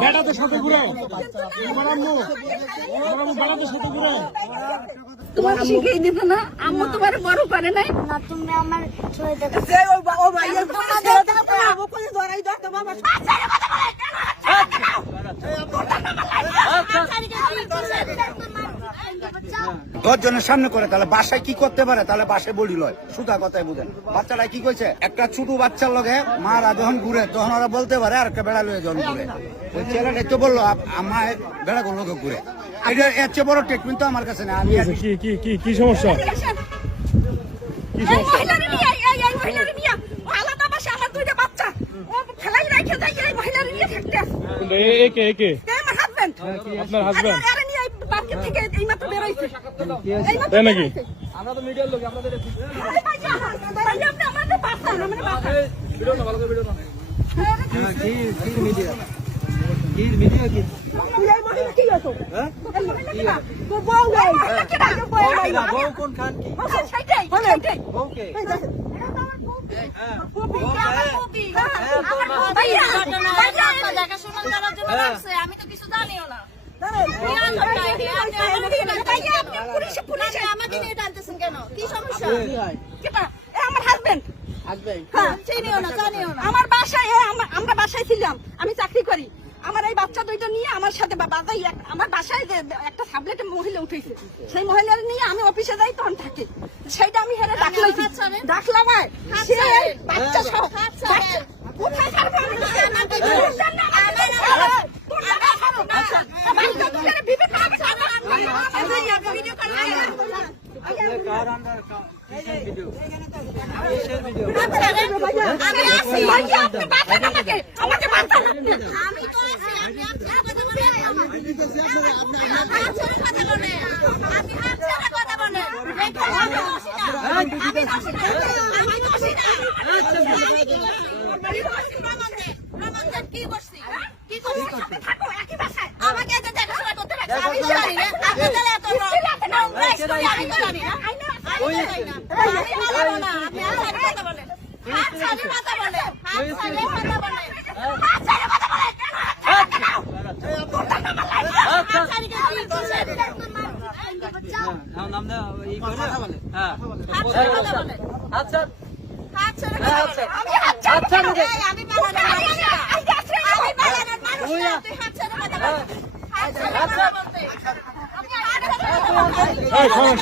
বেড়াতে সাথে ঘুরে বেড়াতে সাথে ঘুরে তোমার শিখিয়ে দিত না আম্মু তোমার বড় করে নাই না তুমি আমার ছেড়ে দাও দশজনের সামনে করে তাহলে বাসায় কি করতে পারে, তাহলে বাসায় বলি লয় সুতা কথায় বুঝেন। বাচ্চারা কি কইছে, একটা ছোট বাচ্চার লগে মারা যখন ঘুরে তখন ওরা বলতে পারে আর একটা বেড়া লয়ে যখন ঘুরে, ওই ছেলেটা তো বললো আমায় বেড়া গুলো ঘুরে। এটা এর চেয়ে বড় টেকনিক তো আমার কাছে না। আমি কি সমস্যা আপনার হাজবেন্ড তাই নাকি? আমরা তো মিডিয়ার লোক, আপনাদের আমি তো কিছু জানিও না। আমাকে নিয়ে টানতেছেন কেন? কি সমস্যা? আমার হাজবেন্ড আমার বাসায়, আমরা বাসায় ছিলাম, আমি চাকরি করি। আমার এই বাচ্চা দুইটা নিয়ে আমার সাথে আমার বাসায় যে একটা সাবলেটে মহিলা উঠেছে, সেই মহিলার নিয়ে আমি অফিসে যাই, তখন থাকি। সেইটা আমি হেরে ডাকলাম, সে বাচ্চা সহ কোথায় ছাড়বো? কি করছি? আমাকে দেখাশোনা করতে রাখছে, আমি জানি না। আপনাদের এত কথা বলেন, হাত ছাড়িয়ে কথা বলেন, হাত ছাড়িয়ে কথা বলেন, হাত ছাড়িয়ে কথা বলেন।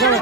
শোনো